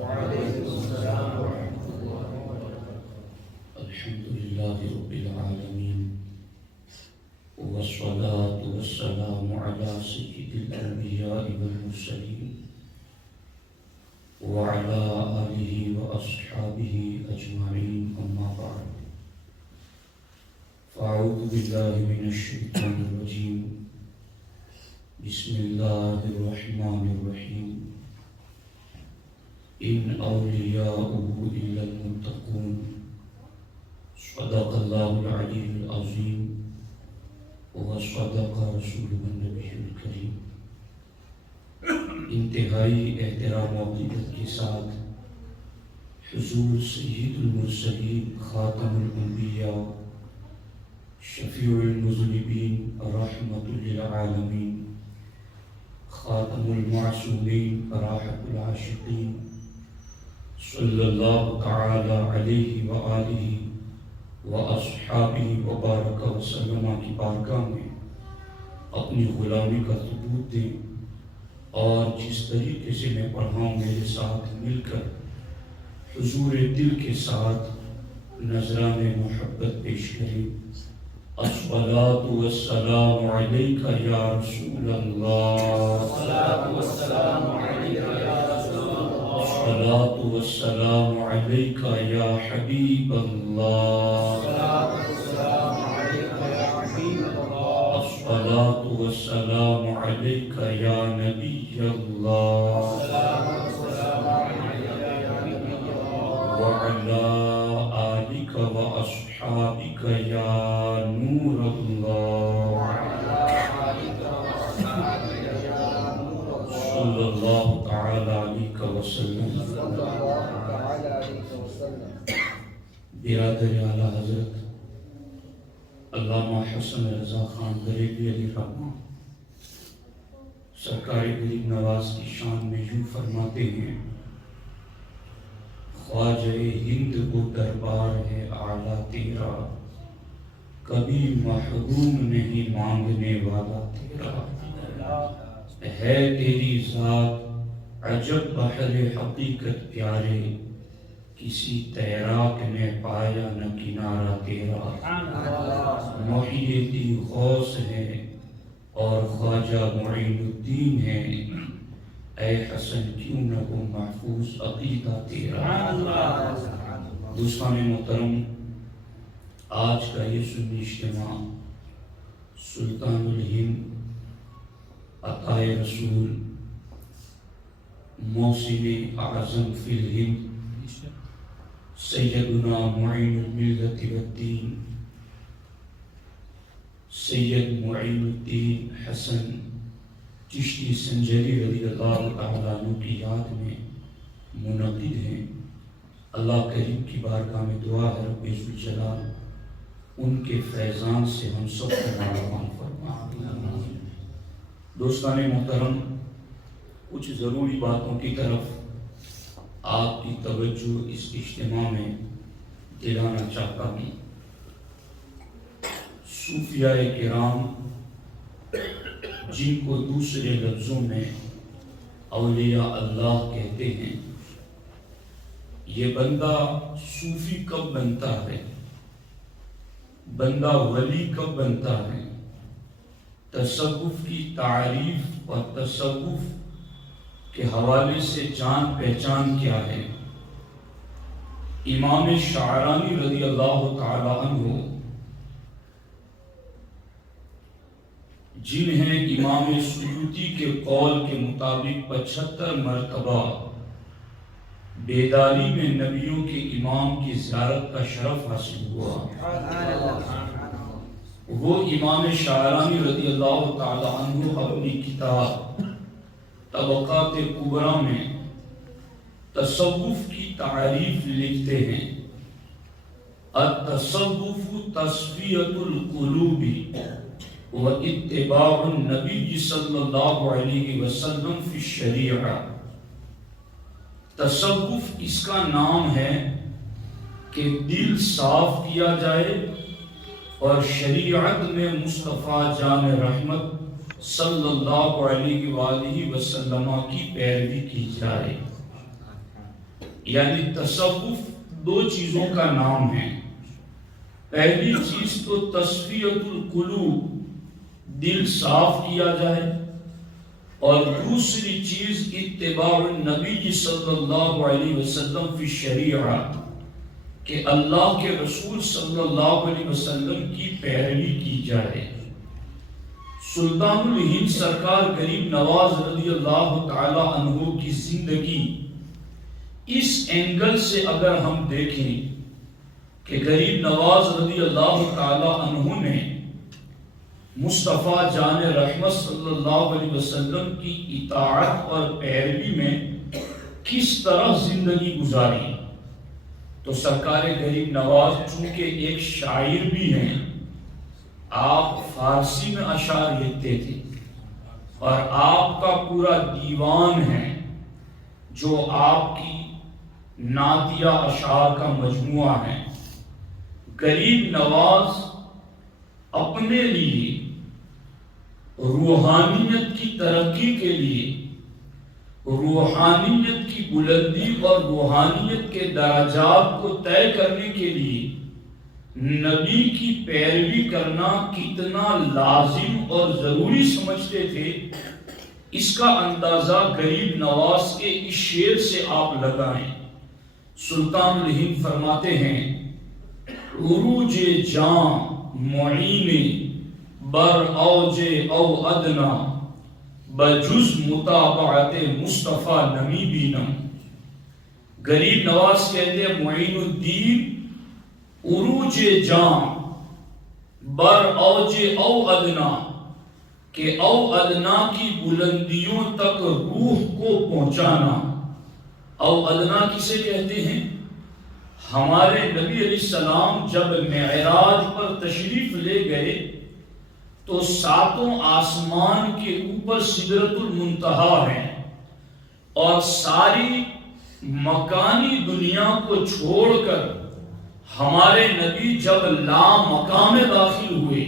الحمد لله رب العالمين والصلاة والسلام على سيد الأنبياء والمرسلين وعلى آله وأصحابه أجمعين أما بعد فأعوذ بالله من الشيطان الرجيم بسم الله الرحمن الرحيم إن أولياؤه إلا المتقون صدق الله العلي العظيم وصدق رسوله النبي الكريم۔ انتہائی احترام و عقیدت کے ساتھ حضور سید المرسلین خاتم الانبیاء شفیع المذنبین رحمت للعالمین خاتم المعصومین راحت العاشقین صلی اللہ تعالی علیہ وآلہ واصحابہ وبارک وسلم کی بارگاہ میں اپنی غلامی کا ثبوت دیں اور جس طریقے سے میں پڑھا ہوں میرے ساتھ مل کر حضور دل کے ساتھ نذران محبت پیش کریں۔ الصلاة والسلام علیک یا رسول اللہ، الصلاة والسلام علیک یا رسول اللہ، الصلاة والسلام علیک یا حبیب اللہ، الصلاة والسلام علیک یا حبیب اللہ، الصلاة والسلام علیک یا نبی اللہ، الصلاة والسلام علیک یا نبی اللہ، وعلی آلک واصحابک یا نور اللہ، صلی اللہ تعالی علیہ وسلم۔ برادر اعلیٰ حضرت علامہ حسن رضا خان بریلوی علیہ الرحمہ سرکار غریب نواز کی شان میں یوں فرماتے ہیں: خواجہ ہند کو دربار ہے اعلیٰ تیرا، کبھی محروم نہیں مانگنے والا تیرا، ہے تیری ذات عجب بحر حقیقت پیارے، کسی تیراک نے پایا نہ کنارہ تیرا، محی الدین غوث ہے اور خواجہ معین الدین ہے، اے حسن کیوں نہ ہو محفوظ عقیدہ تیرا۔ دوستان محترم، آج کا یہ سنی اجتماع سلطان الہند عطائے رسول محسن اعظم فی الہند سیدنا معین الملت والدین سید معین الدین حسن چشتی سنجری رضی اللہ تعالیٰ عنہ کی یاد میں منعقد ہیں۔ اللہ کریم کی بارگاہ میں دعا ہے رب ذوالجلال ان کے فیضان سے ہم سب کو نوازان فرمائے۔ دوستان محترم، کچھ ضروری باتوں کی طرف آپ کی توجہ اس اجتماع میں دلانا چاہتا ہوں۔ صوفیاء کرام جن کو دوسرے لفظوں میں اولیاء اللہ کہتے ہیں، یہ بندہ صوفی کب بنتا ہے، بندہ ولی کب بنتا ہے، تصوف کی تعریف اور تصوف کے حوالے سے جان پہچان کیا ہے؟ امام شعرانی رضی اللہ تعالی عنہ جنہیں امام سیوطی کے قول کے مطابق 75 مرتبہ بیداری میں نبیوں کے امام کی زیارت کا شرف حاصل ہوا، وہ امام شعرانی رضی اللہ تعالی عنہ اپنی کتاب طبقات کبریٰ میں تصوف کی تعریف لکھتے ہیں: التصوف تصفیۃ القلوب و اتباع النبی صلی اللہ علیہ وسلم فی الشریعہ۔ تصوف اس کا نام ہے کہ دل صاف کیا جائے اور شریعت میں مصطفیٰ جان رحمت صلی اللہ علیہ وآلہ وسلم کی پیروی کی جائے۔ یعنی تصوف دو چیزوں کا نام ہے. پہلی چیز تو تصفیۃ القلوب، دل صاف کیا جائے، اور دوسری چیز اتباع النبی صلی اللہ علیہ وسلم فی الشریعہ، کہ اللہ کے رسول صلی اللہ علیہ وسلم کی پیروی کی جائے. سلطان الہند سرکار غریب نواز رضی اللہ تعالی عنہ کی زندگی اس اینگل سے اگر ہم دیکھیں کہ غریب نواز رضی اللہ تعالی عنہ نے مصطفیٰ جان رحمت صلی اللہ علیہ وسلم کی اطاعت اور پیروی میں کس طرح زندگی گزاری. تو سرکار غریب نواز چونکہ ایک شاعر بھی ہیں، آپ فارسی میں اشعار لکھتے تھے، اور آپ کا پورا دیوان ہے جو آپ کی نعتیہ اشعار کا مجموعہ ہے. غریب نواز اپنے لیے روحانیت کی ترقی کے لیے، روحانیت کی بلندی اور روحانیت کے درجات کو طے کرنے کے لیے نبی کی پیروی کرنا کتنا لازم اور ضروری سمجھتے تھے، اس کا اندازہ غریب نواز کے اس شعر سے آپ لگائیں. سلطان الہند فرماتے ہیں، عروج جاں معین بر اوج او ادنا بجز متابعت مصطفیٰ نمی بینم. غریب نواز کہتے ہیں معین الدین عروج جاں بر اوج او ادنا، کہ او ادنا کی بلندیوں تک روح کو پہنچانا. او ادنا کسے کہتے ہیں؟ ہمارے نبی علیہ السلام جب معراج پر تشریف لے گئے تو ساتوں آسمان کے اوپر سدرۃ المنتہا ہے، اور ساری مکانی دنیا کو چھوڑ کر ہمارے نبی جب لا مقام داخل ہوئے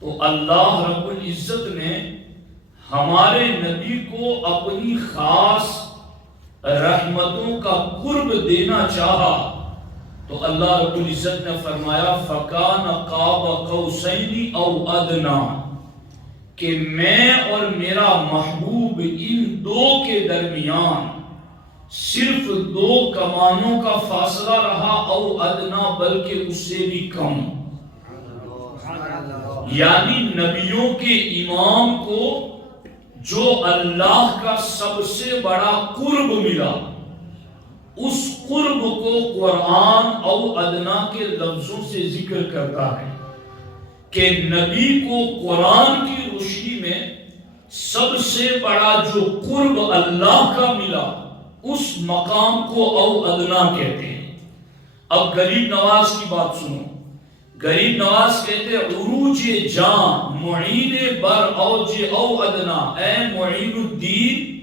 تو اللہ رب العزت نے ہمارے نبی کو اپنی خاص رحمتوں کا قرب دینا چاہا. تو اللہ رب العزت نے فرمایا فَكَانَ قَابَ قَوْسَيْنِ أَوْ أَدْنَىٰ، کہ میں اور میرا محبوب ان دو کے درمیان صرف 2 کمانوں کا فاصلہ رہا، او ادنا بلکہ اس سے بھی کم. یعنی نبیوں کے امام کو جو اللہ کا سب سے بڑا قرب ملا، اس قرب کو قرآن او ادنا کے لفظوں سے ذکر کرتا ہے کہ نبی کو قرآن کی روشنی میں سب سے بڑا جو قرب اللہ کا ملا، اس مقام کو او ادنا کہتے ہیں. اب غریب نواز کی بات سنو. غریب نواز کہتے ہیں عروج جاں معین بر اوج او ادنا، اے معین الدین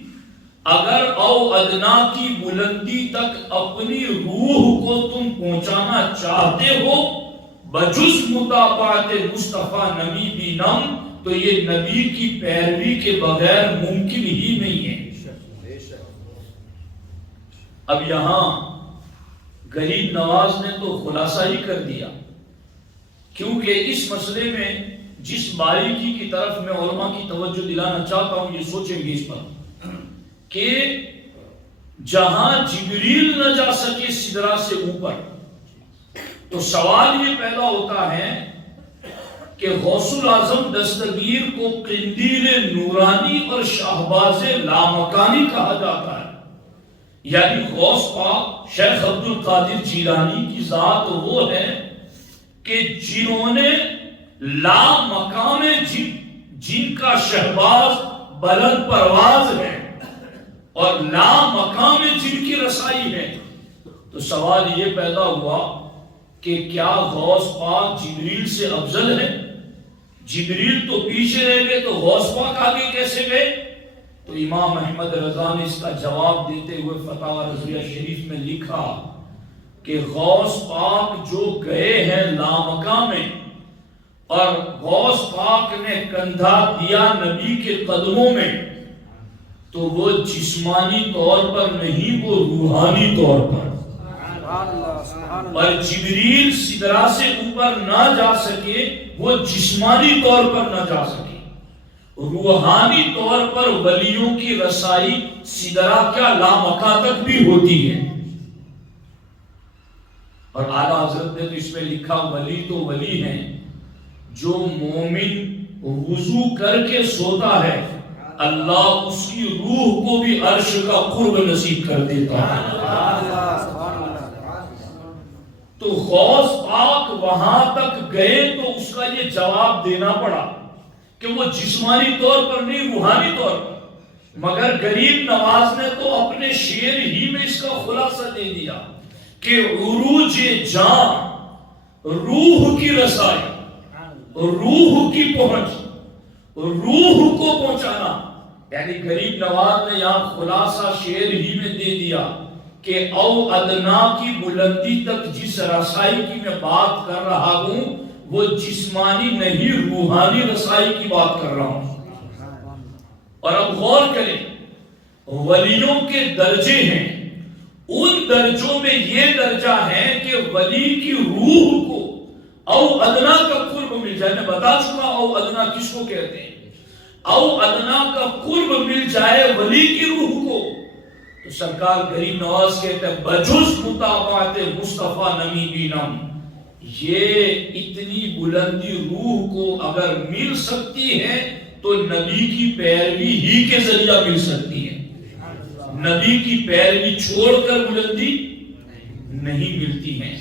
اگر او ادنا کی بلندی تک اپنی روح کو تم پہنچانا چاہتے ہو بجز متابعت مصطفیٰ نمی بینم، تو یہ نبی کی پیروی کے بغیر ممکن ہی نہیں ہے. اب یہاں غریب نواز نے تو خلاصہ ہی کر دیا، کیونکہ اس مسئلے میں جس باریکی کی طرف میں علماء کی توجہ دلانا چاہتا ہوں، یہ سوچیں گے اس پر کہ جہاں جبریل نہ جا سکے سدرہ سے اوپر، تو سوال یہ پیدا ہوتا ہے کہ غوث الاعظم دستگیر کو قندیل نورانی اور شہباز لامکانی کہا جاتا ہے. یعنی غوث پاک شیخ عبد القادر جیلانی کی ذات وہ ہے کہ جنہوں نے لا مقام جن کا شہباز بلند پرواز ہے اور لا مقام جن کی رسائی ہے. تو سوال یہ پیدا ہوا کہ کیا غوث پاک جبریل سے افضل ہے؟ جبریل تو پیچھے رہ گئے تو غوث پاک آگے کیسے گئے؟ تو امام احمد رضا نے اس کا جواب دیتے ہوئے فتاوی رضویہ شریف میں لکھا کہ غوث پاک جو گئے ہیں لامکاں میں، اور غوث پاک نے کندھا دیا نبی کے قدموں میں، تو وہ جسمانی طور پر نہیں، وہ روحانی طور پر. اور جبریل سدرہ سے اوپر نہ جا سکے، وہ جسمانی طور پر نہ جا سکے. روحانی طور پر ولیوں کی رسائی سدرہ کیا لامکان تک بھی ہوتی ہے. اور اعلیٰ حضرت نے تو اس میں لکھا ولی تو ولی ہیں جو مومن وضو کر کے سوتا ہے، اللہ اس کی روح کو بھی عرش کا قرب نصیب کر دیتا ہے. تو غوث پاک وہاں تک گئے تو اس کا یہ جواب دینا پڑا کہ وہ جسمانی طور پر نہیں، روحانی طور پر. مگر غریب نواز نے تو اپنے شعر ہی میں اس کا خلاصہ دے دیا کہ عروج جان، روح کی رسائی، روح کی پہنچ، روح کو پہنچانا. یعنی غریب نواز نے یہاں خلاصہ شعر ہی میں دے دیا کہ او ادنا کی بلندی تک جس رسائی کی میں بات کر رہا ہوں وہ جسمانی نہیں، روحانی رسائی کی بات کر رہا ہوں. اور اب غور کریں، ولیوں کے درجے ہیں، ان درجوں میں یہ درجہ ہے کہ ولی کی روح کو او ادنا کا قرب مل جائے. میں بتا چکا او ادنا کس کو کہتے ہیں. او ادنا کا قرب مل جائے ولی کی روح کو تو سرکار غریب نواز کہتے ہیں بجز مطابعت مصطفیٰ نمی بینم، یہ اتنی بلندی روح کو اگر مل سکتی ہے تو نبی کی پیروی ہی کے ذریعہ مل سکتی ہے. نبی کی پیروی چھوڑ کر بلندی نہیں ملتی ہے.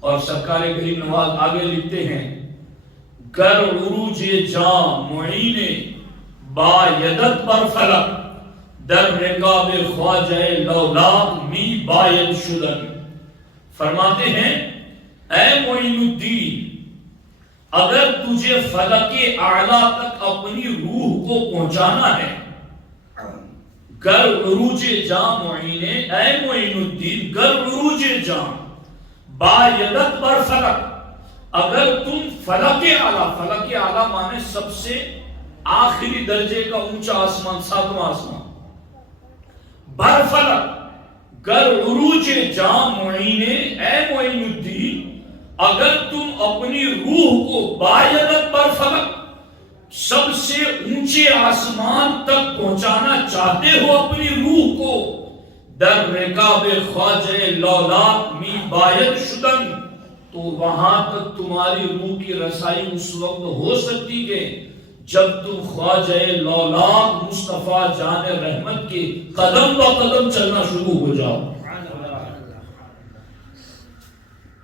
اور سرکار غریب نواز آگے لکھتے ہیں گر عروج جاں معین با یدت پر فلک در رکاب خواجہ لولاک می باید شدن. فرماتے ہیں اے معین الدین، اگر تجھے فلک اعلیٰ تک اپنی روح کو پہنچانا ہے، گر عروج جاں معین، اے معین الدین گر عروج جاں با یدت بر فلک، اگر تم فلک اعلیٰ، فلک اعلیٰ مانے سب سے آخری درجے کا اونچا آسمان، ساتواں آسمان، بر فلک گر عروج جاں معین، اے معین الدین اگر تم اپنی روح کو بایدت بر فلک، سب سے اونچے آسمان تک پہنچانا چاہتے ہو اپنی روح کو، در رکاب خواجہ لولاک می باید شدن، تو وہاں تک تمہاری روح کی رسائی اس وقت ہو سکتی ہے جب تم خواجہ لولاک مصطفیٰ جان رحمت کے قدم با قدم چلنا شروع ہو جاؤ.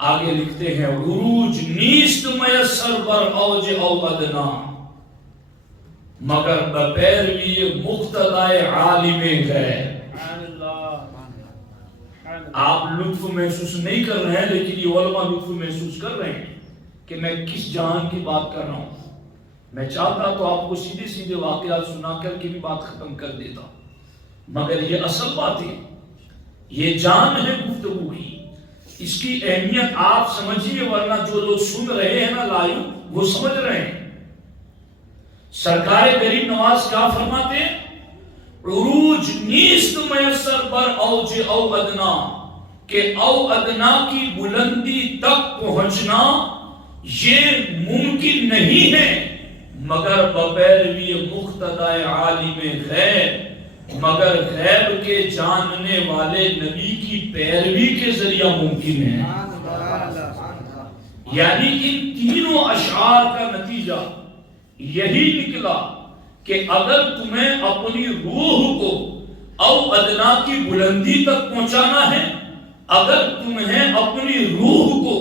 آگے لکھتے ہیں عروج نیست میسر بر اوج او ادنا، مگر بپیروی مقتدائے عالم غیر. آپ لطف محسوس نہیں کر رہے ہیں لیکن یہ علماء لطف محسوس کر رہے ہیں کہ میں کس جہان کی بات کر رہا ہوں. میں چاہتا تو آپ کو سیدھے سیدھے واقعات سنا کر کے بھی بات ختم کر دیتا، مگر یہ اصل بات ہے، یہ جان ہے گفتگو کی، اس کی اہمیت آپ سمجھیے، ورنہ جو لوگ سن رہے ہیں نا لائیو وہ سمجھ رہے ہیں. سرکار غریب نواز کیا فرماتے ہیں؟ عروج نیست میسر بر اوج او ادنا، کہ او ادنا کی بلندی تک پہنچنا یہ ممکن نہیں ہے مگر بپیروی مقتدائے عالم غیب، مگر غیب کے جاننے والے نبی کی پیروی کے ذریعہ ممکن ہے. یعنی ان تینوں اشعار کا نتیجہ یہی نکلا کہ اگر تمہیں اپنی روح کو او ادنا کی بلندی تک پہنچانا ہے، اگر تمہیں اپنی روح کو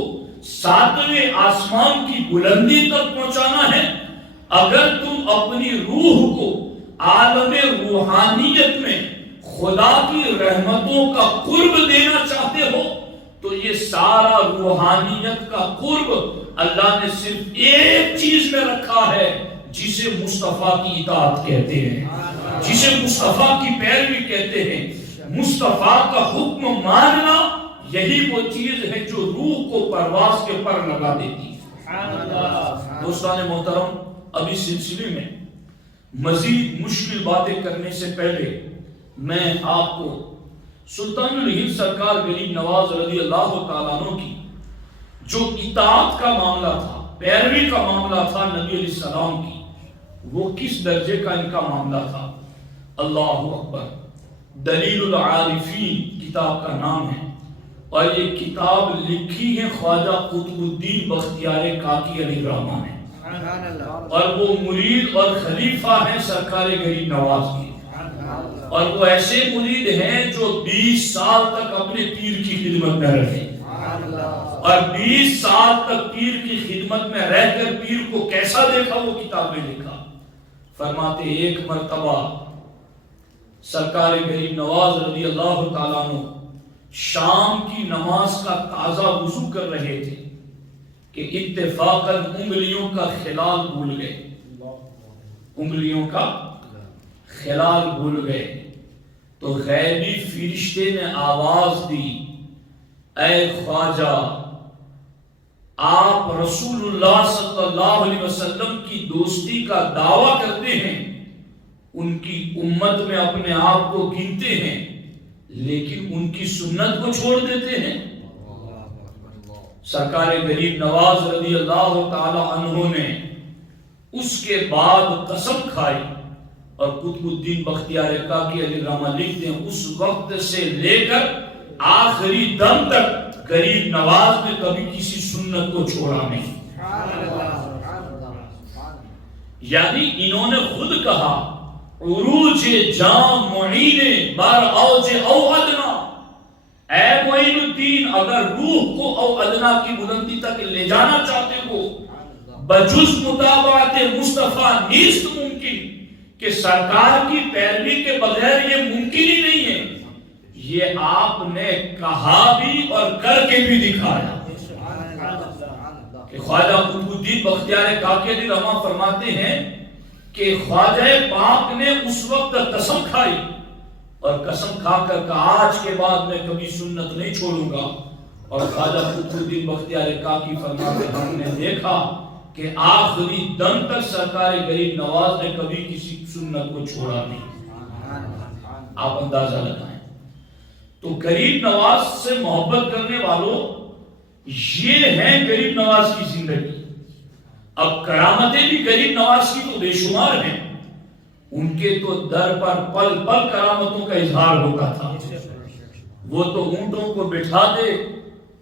ساتویں آسمان کی بلندی تک پہنچانا ہے، اگر تم اپنی روح کو عالم روحانیت میں خدا کی رحمتوں کا قرب دینا چاہتے ہو، تو یہ سارا روحانیت کا قرب اللہ نے صرف ایک چیز میں رکھا ہے جسے مصطفیٰ کی اطاعت کہتے ہیں، جسے مصطفیٰ کی پیروی کہتے ہیں. مصطفیٰ کا حکم ماننا یہی وہ چیز ہے جو روح کو پرواز کے پر لگا دیتی ہے. دوستان محترم، اب اس سلسلے میں مزید مشکل باتیں کرنے سے پہلے میں آپ کو سلطان الہند سرکار غریب نواز رضی اللہ تعالیٰ عنہ کی جو اطاعت کا معاملہ تھا، پیروی کا معاملہ تھا نبی علیہ السلام کی، وہ کس درجے کا ان کا معاملہ تھا۔ اللہ اکبر۔ دلیل العارفین کتاب کا نام ہے، اور یہ کتاب لکھی ہے خواجہ قطب الدین بختیار کاکی علیہ الرحمہ نے، اور وہ مرید اور خلیفہ ہیں سرکار غریب نواز کی، اور وہ ایسے مرید ہیں جو 20 سال تک اپنے پیر کی خدمت میں رہے، اور 20 سال تک پیر کی خدمت میں رہ کر پیر کو کیسا دیکھا وہ کتاب میں لکھا۔ فرماتے ایک مرتبہ سرکار غریب نواز رضی اللہ تعالیٰ عنہ شام کی نماز کا تازہ وضو کر رہے تھے کہ اتفاقاً انگلیوں کا خلال بھول گئے، انگلیوں کا خلال بھول گئے، تو غیبی فرشتے نے آواز دی، اے خواجہ، آپ رسول اللہ صلی اللہ علیہ وسلم کی دوستی کا دعویٰ کرتے ہیں، ان کی امت میں اپنے آپ کو گنتے ہیں، لیکن ان کی سنت کو چھوڑ دیتے ہیں۔ سرکار غریب نواز رضی اللہ تعالی عنہ نے اس کے بعد قسم کھائی، اور قطب الدین بختیار کاکی علیہ الرحمہ لکھتے ہیں اس وقت سے لے کر آخری دم تک غریب نواز نے کبھی کسی سنت کو چھوڑا نہیں۔ یعنی انہوں نے خود کہا عروج جام معین بر اوج او ادنا، اے معین الدین اگر روح کو او ادنا کی بلندی تک لے جانا چاہتے ہو، بجز متابعت مصطفیٰ نیست ممکن، کہ سرکار کی پیروی کے بغیر یہ ممکن ہی نہیں ہے، یہ آپ نے کہا بھی اور کر کے بھی دکھایا۔ کہ خواجہ قطب الدین بختیار کاکی علیہ الرحمہ فرماتے ہیں کہ خواجہ پاک نے اس وقت قسم کھائی، اور قسم کھا کر کہا آج کے بعد میں کبھی سنت نہیں چھوڑوں گا، اور خواجہ قطب الدین بختیار کاکی فرماتے ہم نے دیکھا کہ آخری دم تک سرکار غریب نواز نے کبھی کسی سنت کو چھوڑا نہیں۔ آپ اندازہ لگائیں۔ تو غریب نواز سے محبت کرنے والوں یہ ہیں غریب نواز کی زندگی۔ اب کرامتیں بھی غریب نواز کی تو بے شمار ہیں، ان کے تو در پر پل پل کرامتوں کا اظہار ہوتا تھا۔ وہ تو اونٹوں کو بٹھا دے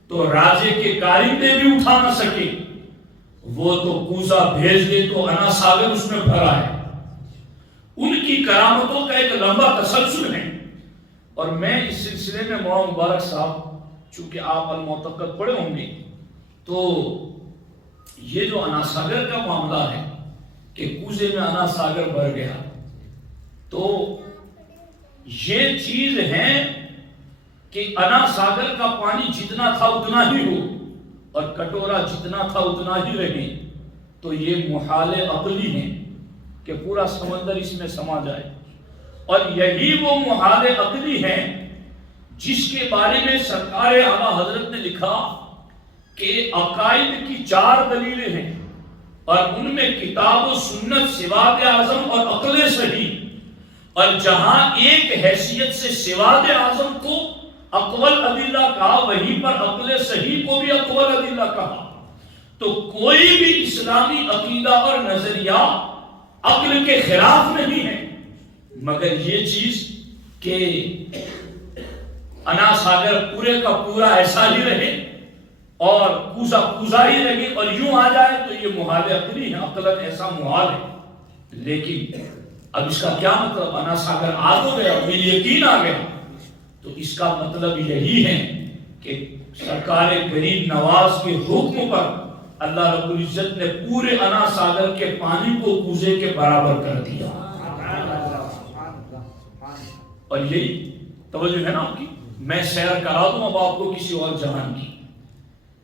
تو راجے کے کارندے بھی اٹھا نہ سکے، وہ تو کوزہ بھیج دے تو انا ساگر اس میں بھرا ہے۔ ان کی کرامتوں کا ایک لمبا تسلسل ہے، اور میں اس سلسلے میں مولانا مبارک صاحب چونکہ آپ المعتقد پڑھے ہوں گے، تو یہ جو انا ساگر کا معاملہ ہے کہ کوزے میں انا ساگر بھر گیا، تو یہ چیز ہے کہ انا ساگر کا پانی جتنا تھا اتنا ہی ہو اور کٹورا جتنا تھا اتنا ہی رہے، تو یہ محال عقلی ہے کہ پورا سمندر اس میں سما جائے، اور یہی وہ محال عقلی ہے جس کے بارے میں سرکار اعلیٰ حضرت نے لکھا کہ عقائد کی 4 دلیلیں ہیں، اور ان میں کتاب و سنت، سواد اعظم اور عقل صحیح، اور جہاں ایک حیثیت سے سواد اعظم کو اقوال ادلہ کہا، وہیں پر عقل صحیح کو بھی اقوال ادلہ کہا۔ تو کوئی بھی اسلامی عقیدہ اور نظریہ عقل کے خلاف نہیں ہے، مگر یہ چیز کہ انا ساگر پورے کا پورا ایسا ہی رہے اور کوزا ہی لگے اور یوں آ جائے، تو یہ محال عقلی ہے، عقلاً ایسا محال ہے۔ لیکن اب اس کا کیا مطلب؟ انا ساگر آ تو گیا، بال یقین آ گیا، تو اس کا مطلب یہی ہے کہ سرکار غریب نواز کے حکم پر اللہ رب العزت نے پورے انا ساگر کے پانی کو کوزے کے برابر کر دیا۔ اور یہی توجہ ہے نا آپ کی، میں سیر کرا دوں اب آپ کو کسی اور جہان کی۔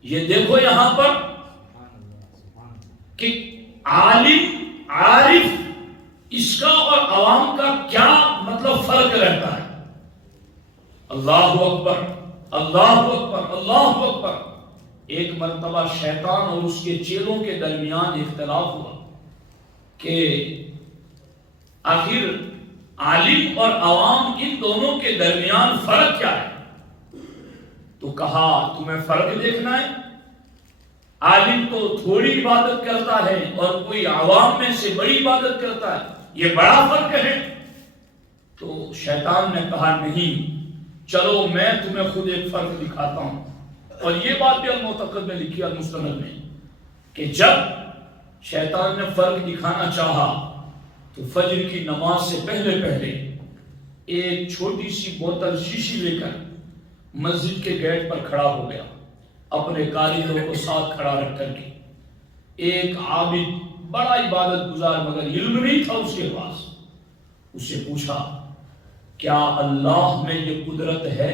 یہ دیکھو یہاں پر کہ عالم عارف اس کا اور عوام کا کیا مطلب فرق رہتا ہے۔ اللہ اکبر، اللہ اکبر، اللہ اکبر۔ ایک مرتبہ شیطان اور اس کے چیلوں کے درمیان اختلاف ہوا کہ آخر عالم اور عوام ان دونوں کے درمیان فرق کیا ہے؟ تو کہا تمہیں فرق دیکھنا ہے؟ عالم تو تھوڑی عبادت کرتا ہے اور کوئی عوام میں سے بڑی عبادت کرتا ہے، یہ بڑا فرق ہے۔ تو شیطان نے کہا نہیں، چلو میں تمہیں خود ایک فرق دکھاتا ہوں۔ اور یہ بات بھی المعتقد میں لکھی ہے مستند میں کہ جب شیطان نے فرق دکھانا چاہا تو فجر کی نماز سے پہلے ایک چھوٹی سی بوتل شیشی لے کر مسجد کے گیٹ پر کھڑا ہو گیا، اپنے کاریگروں کو ساتھ کھڑا رکھ کر کے۔ ایک عابد، بڑا عبادت گزار مگر علم نہیں تھا اس کے پاس، اسے پوچھا کیا اللہ میں یہ قدرت ہے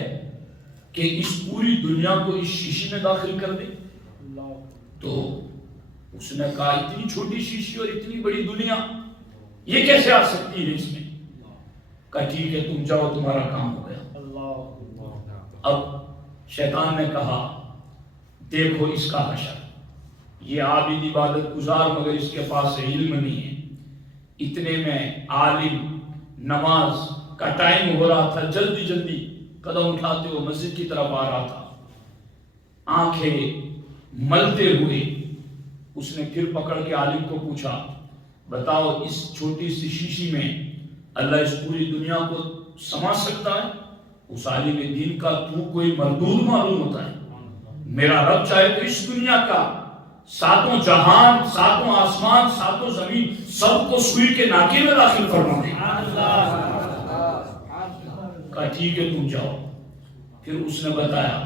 کہ اس پوری دنیا کو اس شیشی میں داخل کر دے؟ تو اس نے کہا اتنی چھوٹی شیشی اور اتنی بڑی دنیا یہ کیسے آ سکتی ہے اس میں؟ کہا ٹھیک ہے تم جاؤ، تمہارا کام ہو گیا۔ اب شیطان نے کہا دیکھو اس کا حشر، یہ عابد عبادت گزار مگر اس کے پاس علم نہیں ہے۔ اتنے میں عالم نماز کا ٹائم ہو رہا تھا، جلدی جلدی قدم اٹھاتے ہوئے مسجد کی طرف آ رہا تھا، آنکھیں ملتے ہوئے اس نے پھر پکڑ کے عالم کو پوچھا بتاؤ اس چھوٹی سی شیشی میں اللہ اس پوری دنیا کو سما سکتا ہے؟ اس عالم دین کا تو کوئی مردود معلوم ہوتا ہے، میرا رب چاہے تو اس دنیا کا ساتوں جہان، ساتوں آسمان، ساتوں زمین سب کو سوئی کے ناکے میں داخل فرما دے۔ کہا ٹھیک ہے تم جاؤ۔ پھر اس نے بتایا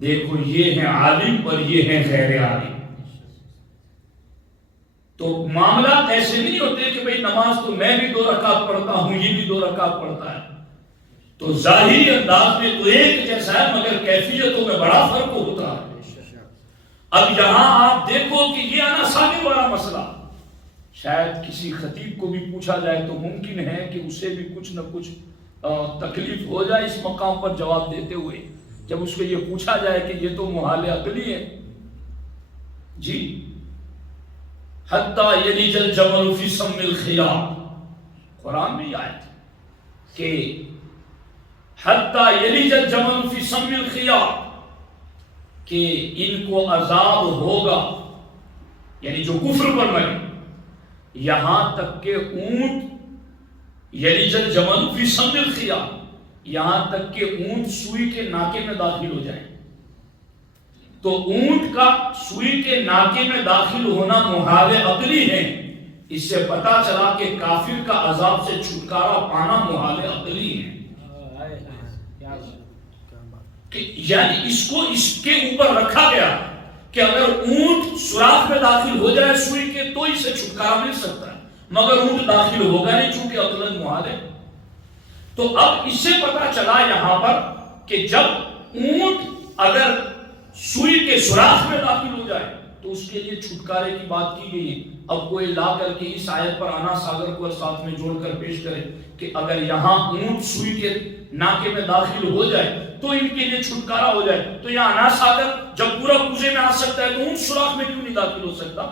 دیکھو یہ ہیں عالم اور یہ ہیں غیر عالم۔ تو معاملات ایسے نہیں ہوتے کہ بھئی نماز تو میں بھی 2 رکعت پڑھتا ہوں، یہ بھی 2 رکعت پڑھتا ہے، تو ظاہری انداز میں تو ایک جیسا ہے مگر کیفیتوں میں بڑا فرق ہوتا ہے۔ اب یہاں آپ دیکھو کہ یہ آنا سامنے والا مسئلہ شاید کسی خطیب کو بھی پوچھا جائے تو ممکن ہے کہ اسے بھی کچھ نہ کچھ تکلیف ہو جائے اس مقام پر جواب دیتے ہوئے، جب اس کو یہ پوچھا جائے کہ یہ تو محال عقلی ہے۔ جی حتی یلج الجمل فی سم الخیاط، قرآن میں آیت ہے کہ حتی یلج الجمل فی سم الخیاط، کہ ان کو عذاب ہوگا یعنی جو کفر پر مرے، یہاں تک کہ اونٹ یلج الجمل فی سم الخیاط، یہاں تک کہ اونٹ سوئی کے ناکے میں داخل ہو جائیں۔ تو اونٹ کا سوئی کے ناکے میں داخل ہونا محال عقلی ہے، اس سے پتا چلا کہ کافر کا عذاب سے چھٹکارا پانا محال عقلی ہے۔ یعنی اس کو اس کے اوپر رکھا گیا کہ اگر اونٹ سوراخ میں داخل ہو جائے سوئی کے تو اسے چھٹکارا مل سکتا ہے، مگر اونٹ داخل ہوگا نہیں چونکہ عقلاً محال ہے۔ تو اب اس سے پتا چلا یہاں پر کہ جب اونٹ اگر سوئی کے سوراخ میں داخل ہو جائے تو اس کے لیے چھٹکارے کی بات کی گئی ہے۔ اب کوئی لا کر کے اس آیت پر انا ساگر کو ساتھ میں جوڑ کر پیش کرے کہ اگر یہاں اونٹ سوئی کے ناکے میں داخل ہو جائے تو ان کے لیے چھٹکارا ہو جائے، تو یہ انا ساگر جب پورا کوزے میں آ سکتا ہے تو اونٹ سوراخ میں کیوں نہیں داخل ہو سکتا؟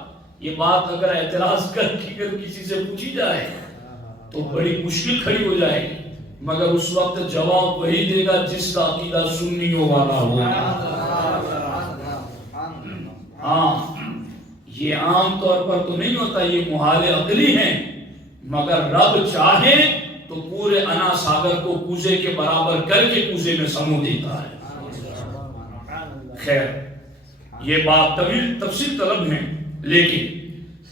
یہ بات اگر اعتراض کر کسی سے پوچھی جائے تو بڑی مشکل کھڑی ہو جائے گی، مگر اس وقت جواب وہی دے گا جس کا عقیدہ سنیوں والا ہوگا۔ ہاں یہ عام طور پر تو نہیں ہوتا، یہ محال عقلی ہیں، مگر رب چاہے تو پورے انا ساگر کو کوزے کے برابر کر کے کوزے میں سمو دیتا ہے۔ خیر یہ بات طویل تفصیل طلب ہے، لیکن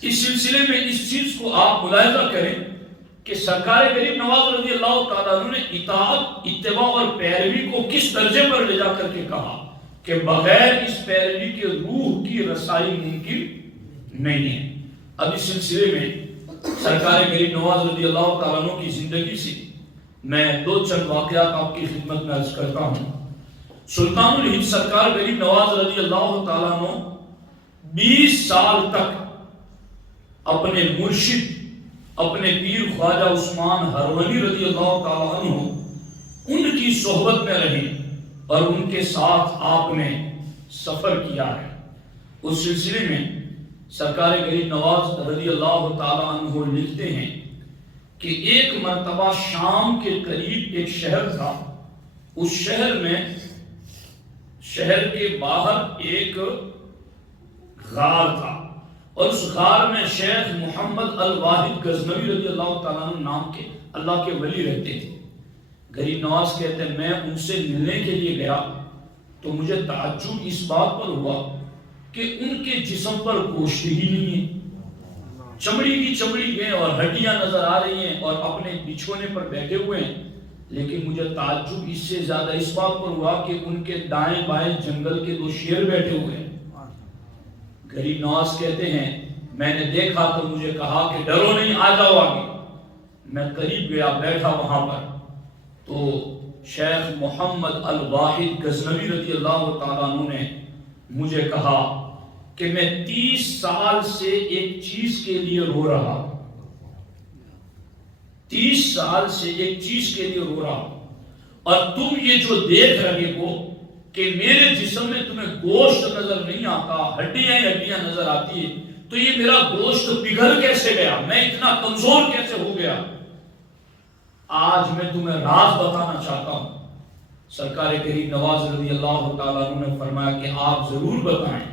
اس سلسلے میں اس چیز کو آپ ملاحظہ کریں کہ سرکار کریم نواز رضی اللہ تعالیٰ عنہ نے اطاعت، اتباع اور پیروی کو کس درجے پر لے جا کر کے کہا کہ بغیر اس پیروی کے روح کی رسائی ممکن نہیں ہے۔ اب اس سلسلے میں سرکار کریم نواز رضی اللہ تعالیٰ عنہ کی زندگی سے میں 2 چند واقعات آپ کی خدمت میں عرض کرتا ہوں۔ سلطان الہند سرکار کریم نواز رضی اللہ تعالیٰ عنہ 20 سال تک اپنے مرشد، اپنے پیر خواجہ عثمان ہرونی رضی اللہ تعالیٰ عنہ ان کی صحبت میں رہے اور ان کے ساتھ آپ نے سفر کیا ہے۔ اس سلسلے میں سرکار کریم نواز رضی اللہ تعالیٰ عنہ لکھتے ہیں کہ ایک مرتبہ شام کے قریب ایک شہر تھا، اس شہر میں شہر کے باہر ایک غار تھا، اور اس غار میں شیخ محمد الواحد غزنوی رضی اللہ تعالیٰ عنہ نام کے اللہ کے ولی رہتے تھے۔ غریب نواز کہتے ہیں میں ان سے ملنے کے لیے گیا تو مجھے تعجب اس بات پر ہوا کہ ان کے جسم پر گوشت ہی نہیں ہے، چمڑی کی چمڑی ہے اور ہڈیاں نظر آ رہی ہیں اور اپنے بچھونے پر بیٹھے ہوئے ہیں، لیکن مجھے تعجب اس سے زیادہ اس بات پر ہوا کہ ان کے دائیں بائیں جنگل کے 2 شیر بیٹھے ہوئے ہیں۔ غریب نواز کہتے ہیں میں نے دیکھا تو مجھے کہا کہ ڈرو نہیں، آ جاؤ آگے۔ میں قریب گیا، بیٹھا وہاں پر، تو شیخ محمد الواحد غزنوی رضی اللہ تعالیٰ عنہ نے مجھے کہا کہ میں 30 سال سے ایک چیز کے لیے رو رہا ہوں، 30 سال سے ایک چیز کے لیے رو رہا ہوں، اور تم یہ جو دیکھ رہے ہو کہ میرے جسم میں تمہیں گوشت نظر نہیں آتا، ہڈیاں نظر آتی ہے، تو یہ میرا گوشت پگھل کیسے گیا، میں اتنا کمزور کیسے ہو گیا؟ آج میں تمہیں راز بتانا چاہتا ہوں۔ سرکار کریم نواز رضی اللہ تعالیٰ عنہ نے فرمایا کہ آپ ضرور بتائیں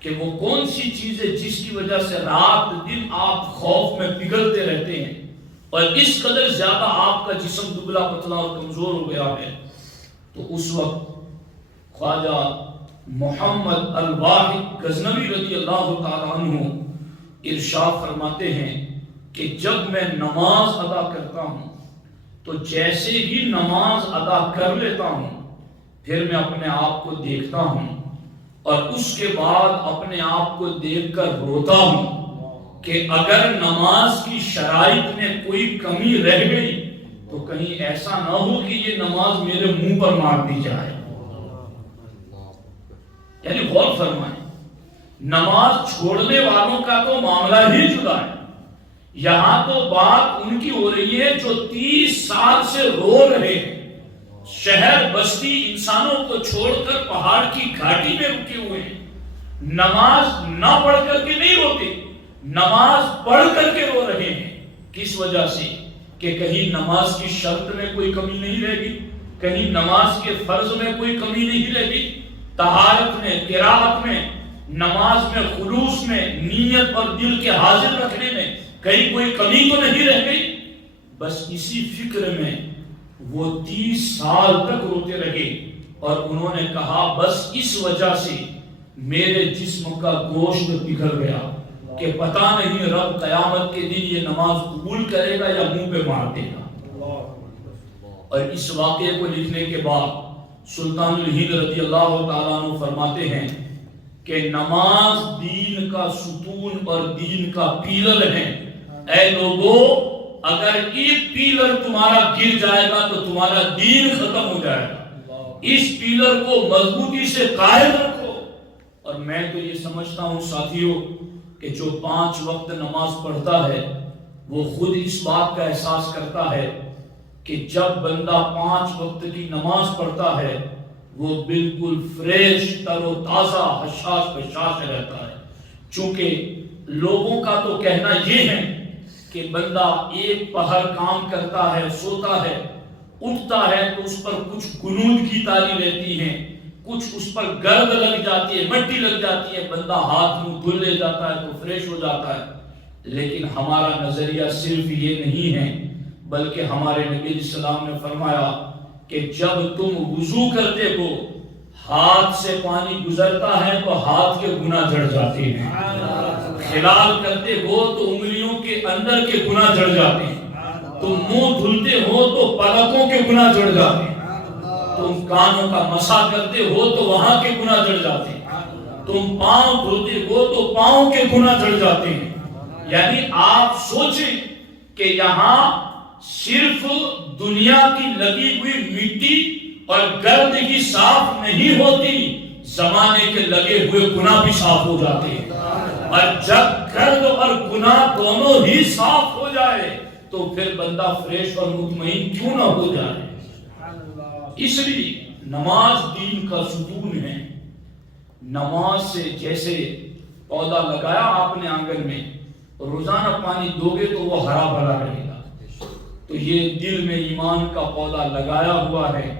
کہ وہ کون سی چیز ہے جس کی وجہ سے رات دن آپ خوف میں پگھلتے رہتے ہیں اور اس قدر زیادہ آپ کا جسم دبلا پتلا اور کمزور ہو گیا ہے؟ تو اس وقت خواجہ محمد الواحد غزنوی رضی اللہ تعالیٰ عنہ ارشاد فرماتے ہیں کہ جب میں نماز ادا کرتا ہوں تو جیسے ہی نماز ادا کر لیتا ہوں پھر میں اپنے آپ کو دیکھتا ہوں اور اس کے بعد اپنے آپ کو دیکھ کر روتا ہوں کہ اگر نماز کی شرائط میں کوئی کمی رہ گئی تو کہیں ایسا نہ ہو کہ یہ نماز میرے منہ پر مار دی جائے۔ یعنی غور فرمائیں، نماز چھوڑنے والوں کا تو معاملہ ہی جدا ہے، یہاں تو بات ان کی ہو رہی ہے جو 30 سال سے رو رہے ہیں، شہر بستی انسانوں کو چھوڑ کر پہاڑ کی گھاٹی میں رکے ہوئے ہیں، نماز نہ پڑھ کر کے نہیں روتے، نماز پڑھ کر کے رو رہے ہیں۔ کس وجہ سے؟ کہ کہیں نماز کی شرط میں کوئی کمی نہیں رہ گئی، کہیں نماز کے فرض میں کوئی کمی نہیں رہ گئی، طہارت میں، قرات میں، نماز میں، خلوص میں، نیت اور دل کے حاضر رکھنے میں کہیں کوئی کمی تو نہیں رہ گئی۔ بس اسی فکر میں وہ 30 سال تک روتے رہے اور انہوں نے کہا بس اس وجہ سے میرے جسم کا گوشت پگھل گیا کہ پتہ نہیں رب قیامت کے دن یہ نماز قبول کرے گا یا منہ پہ مار دے گا۔ اور اس واقعے کو لکھنے کے بعد سلطان الہند رضی اللہ تعالیٰ عنہ فرماتے ہیں کہ نماز دین کا ستون اور دین کا پیلر ہے، اے لوگو اگر ایک پیلر تمہارا گر جائے گا تو تمہارا دین ختم ہو جائے گا، اس پیلر کو مضبوطی سے قائم رکھو۔ اور میں تو یہ سمجھتا ہوں ساتھیوں کہ جو 5 وقت نماز پڑھتا ہے وہ خود اس بات کا احساس کرتا ہے کہ جب بندہ 5 وقت کی نماز پڑھتا ہے وہ بالکل فریش، تر و تازہ، حشاش بشاش رہتا ہے۔ چونکہ لوگوں کا تو کہنا یہ ہے کہ بندہ ایک پہر کام کرتا ہے، سوتا ہے، اٹھتا ہے تو اس پر کچھ گنود کی تاری رہتی ہے، کچھ اس پر گرد لگ جاتی ہے، مٹی لگ جاتی ہے، بندہ ہاتھ منہ دھل لے جاتا ہے تو فریش ہو جاتا ہے۔ لیکن ہمارا نظریہ صرف یہ نہیں ہے، بلکہ ہمارے نبی علیہ السلام نے فرمایا کہ جب تم وضو کرتے ہو ہاتھ سے پانی گزرتا ہے تو ہاتھ کے گناہ جڑ جاتے ہیں، خلال کرتے ہو تو انگلیوں کے اندر کے گناہ جڑ جاتے ہیں، تم منہ دھلتے ہو تو پلکوں کے گناہ جڑ جاتے ہیں، تم کانوں کا مسح کرتے ہو تو وہاں کے گناہ جڑ جاتے ہیں، تم پاؤں دھلتے ہو تو پاؤں کے گناہ جڑ جاتے ہیں۔ یعنی آپ سوچیں کہ یہاں صرف دنیا کی لگی ہوئی مٹی اور گرد ہی صاف نہیں ہوتی، زمانے کے لگے ہوئے گناہ بھی صاف ہو جاتے ہیں۔ اور جب گرد اور گناہ دونوں ہی صاف ہو جائے تو پھر بندہ فریش اور مطمئن کیوں نہ ہو جائے۔ اس لیے نماز دین کا ستون ہے۔ نماز سے جیسے پودا لگایا آپ نے آنگن میں، روزانہ پانی دو گے تو وہ ہرا بھرا رہے گا، تو یہ دل میں ایمان کا پودا لگایا ہوا ہے،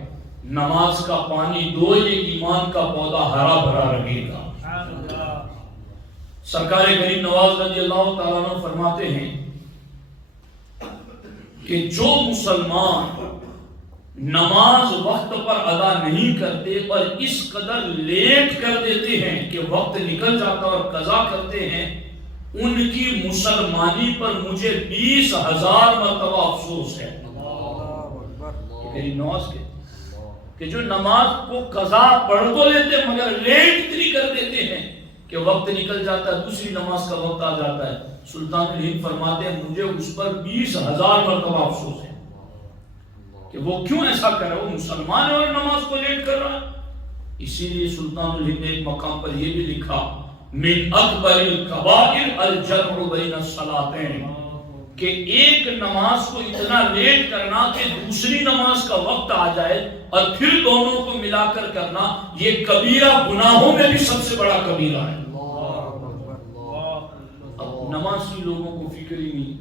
نماز کا پانی دو، یہ ایمان کا پودا ہرا بھرا رہے گا۔ سرکار کریم نواز رضی اللہ تعالیٰ عنہ فرماتے ہیں کہ جو مسلمان نماز وقت پر ادا نہیں کرتے اور اس قدر لیٹ کر دیتے ہیں کہ وقت نکل جاتا اور قضا کرتے ہیں، ان کی مسلمانی پر مجھے 20,000 مرتبہ افسوس ہے۔ نواز کے کہ جو نماز کو قضا پڑھ تو لیتے مگر لیٹ اتنی کر دیتے ہیں کہ وقت نکل جاتا ہے، دوسری نماز کا وقت آ جاتا ہے۔ سلطان الہند فرماتے ہیں مجھے اس پر 20,000 مرتبہ افسوس ہے کہ وہ کیوں ایسا کر رہا ہے، وہ مسلمان ہے اور نماز کو لیٹ کر رہا ہے۔ اسی لیے سلطان الہند نے ایک مقام پر یہ بھی لکھا، من اکبر الکبائر الجمع بین الصلاتین، کہ ایک نماز کو اتنا لیٹ کرنا کہ دوسری نماز کا وقت آ جائے اور پھر دونوں کو ملا کر کرنا، یہ کبیرہ گناہوں میں بھی سب سے بڑا کبیرہ ہے۔ اب نماز کی لوگوں کو فکر ہی نہیں۔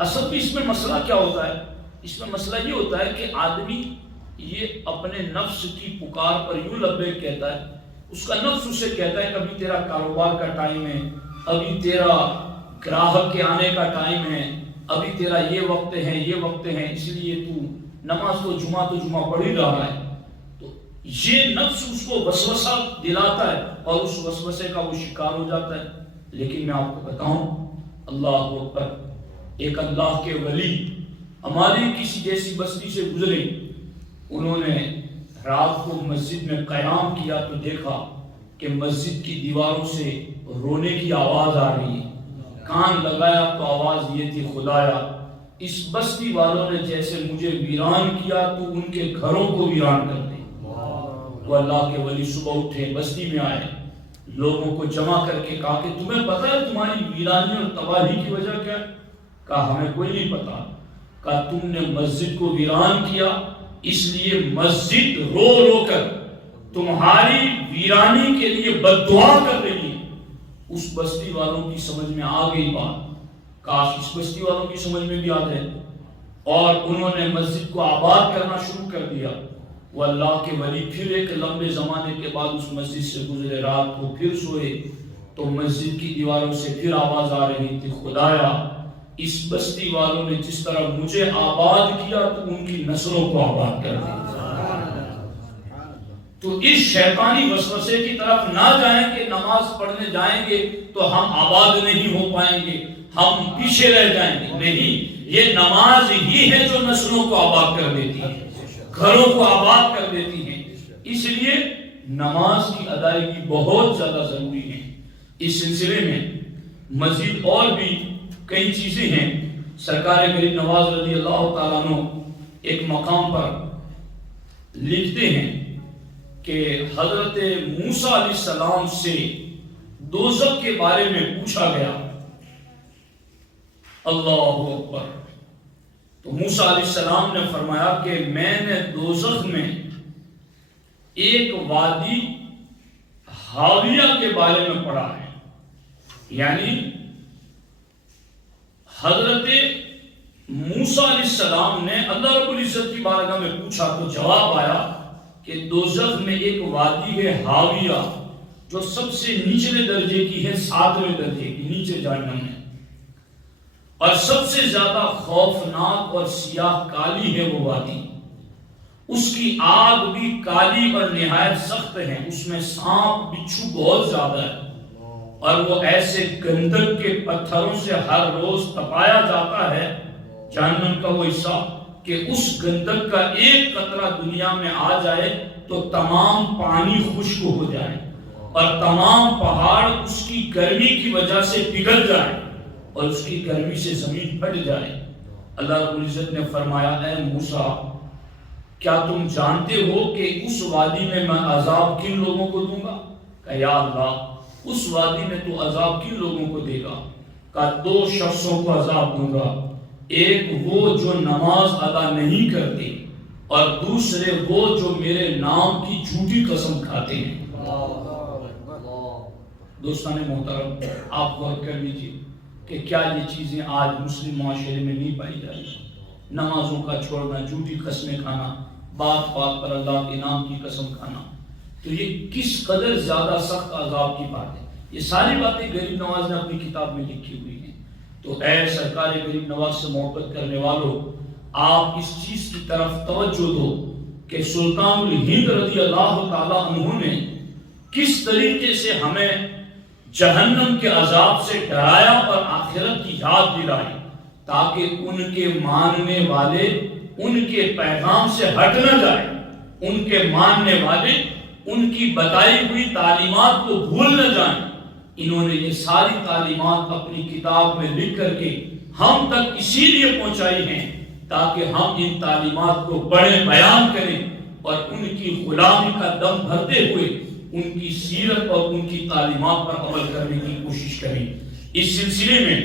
اصل میں اس میں مسئلہ کیا ہوتا ہے؟ اس میں مسئلہ یہ ہوتا ہے کہ آدمی یہ اپنے نفس کی پکار پر یوں لبیک کہتا ہے، اس کا نفس اسے کہتا ہے کبھی تیرا کاروبار کا ٹائم ہے، ابھی تیرا گراہک کے آنے کا ٹائم ہے، ابھی تیرا یہ وقت ہے، یہ وقت ہے، اس لیے تو نماز تو جمعہ پڑھ ہی رہا ہے۔ تو یہ نفس اس کو وسوسہ دلاتا ہے اور اس وسوسے کا وہ شکار ہو جاتا ہے۔ لیکن میں آپ کو بتاؤں، اللہ اکبر، ایک اللہ کے ولی ہماری کسی جیسی بستی سے گزرے، انہوں نے رات کو مسجد میں قیام کیا تو دیکھا کہ مسجد کی دیواروں سے رونے کی آواز آ رہی ہے۔ کان لگایا تو آواز یہ تھی، خدایا اس بستی والوں نے جیسے مجھے ویران کیا تو ان کے گھروں کو ویران کر دے۔ تو اللہ کے ولی صبح اٹھے، بستی میں آئے، لوگوں کو جمع کر کے کہا کہ تمہیں پتہ ہے تمہاری ویرانی اور تباہی کی وجہ کیا ہے؟ کہا ہمیں کوئی نہیں پتا۔ کہا تم نے مسجد کو ویران کیا، اس لیے مسجد رو رو کر تمہاری ویرانی کے لیے بد دعا کر رہی ہے۔ اس بستی والوں کی سمجھ میں آ گئی بات، کاش اس بستی والوں کی سمجھ میں بھی آ جائے، اور انہوں نے مسجد کو آباد کرنا شروع کر دیا۔ وہ اللہ کے ولی پھر ایک لمبے زمانے کے بعد اس مسجد سے گزرے، رات کو پھر سوئے تو مسجد کی دیواروں سے پھر آواز آ رہی تھی، خدایا اس بستی والوں نے جس طرح مجھے آباد کیا تو ان کی نسلوں کو آباد کر دیا۔ تو اس شیطانی وسوسے کی طرف نہ جائیں کہ نماز پڑھنے جائیں گے تو ہم آباد نہیں ہو پائیں گے، ہم پیچھے رہ جائیں گے۔ نہیں، یہ نماز ہی ہے جو نسلوں کو آباد کر دیتی ہے، گھروں کو آباد کر دیتی ہے۔ اس لیے نماز کی ادائیگی بہت زیادہ ضروری ہے۔ اس سلسلے میں مزید اور بھی کئی چیزیں ہیں۔ سرکار کریم نواز رضی اللہ تعالیٰ عنہ ایک مقام پر لکھتے ہیں کہ حضرت موسیٰ علیہ السلام سے دوزخ کے بارے میں پوچھا گیا۔ اللہ اکبر۔ تو موسیٰ علیہ السلام نے فرمایا کہ میں نے دوزخ میں ایک وادی حاویہ کے بارے میں پڑھا ہے، یعنی حضرت موسیٰ علیہ السلام نے اللہ رب العزت کی بارگاہ میں پوچھا تو جواب آیا کہ دوزخ میں ایک وادی ہے حاویہ، جو سب سے نچلے درجے کی ہے، 7ویں درجے کی، نیچے جہنم ہے، اور سب سے زیادہ خوفناک اور سیاہ کالی ہے وہ وادی۔ اس کی آگ بھی کالی اور نہایت سخت ہے، اس میں سانپ بچھو بہت زیادہ ہے، اور وہ ایسے گندک کے پتھروں سے ہر روز تپایا جاتا ہے، جہنم کا وہ حصہ، کہ اس گندک کا ایک قطرہ دنیا میں آ جائے تو تمام پانی خشک ہو جائے اور تمام پہاڑ اس کی گرمی کی وجہ سے پگھل جائے اور اس کی گرمی سے زمین پھٹ جائے۔ اللہ رب العزت نے فرمایا، اے موسیٰ کیا تم جانتے ہو کہ اس وادی میں عذاب کن لوگوں کو دوں گا؟ کہا یا اللہ، اس وادی میں تو عذاب کن لوگوں کو دے گا؟ کہا 2 شخصوں کو عذاب دوں گا، ایک وہ جو نماز ادا نہیں کرتے اور دوسرے وہ جو میرے نام کی جھوٹی قسم کھاتے ہیں۔ دوستان محترم، آپ غور کر لیجئے کہ کیا یہ چیزیں آج مسلم معاشرے میں نہیں پائی جا رہی؟ نمازوں کا چھوڑنا، جھوٹی قسمیں کھانا، بات بات پر اللہ کے نام کی قسم کھانا، تو یہ کس قدر زیادہ سخت عذاب کی بات ہے۔ یہ ساری باتیں غریب نواز نے اپنی کتاب میں لکھی ہوئی ہیں۔ تو اے سرکار غریب نواز سے محبت کرنے والوں، آپ اس چیز کی طرف توجہ دو کہ سلطان الہند رضی اللہ تعالیٰ عنہ نے کس طریقے سے ہمیں جہنم کے عذاب سے ڈرایا اور آخرت کی یاد دلائی، تاکہ ان کے ماننے والے ان کے پیغام سے ہٹ نہ جائیں، ان کے ماننے والے ان کی بتائی ہوئی تعلیمات کو بھول نہ جائیں۔ انہوں نے یہ ساری تعلیمات اپنی کتاب میں لکھ کر کے ہم تک اسی لیے پہنچائی ہیں تاکہ ہم ان تعلیمات کو بڑے بیان کریں اور ان کی غلامی کا دم بھرتے ہوئے ان کی سیرت اور ان کی تعلیمات پر عمل کرنے کی کوشش کریں۔ اس سلسلے میں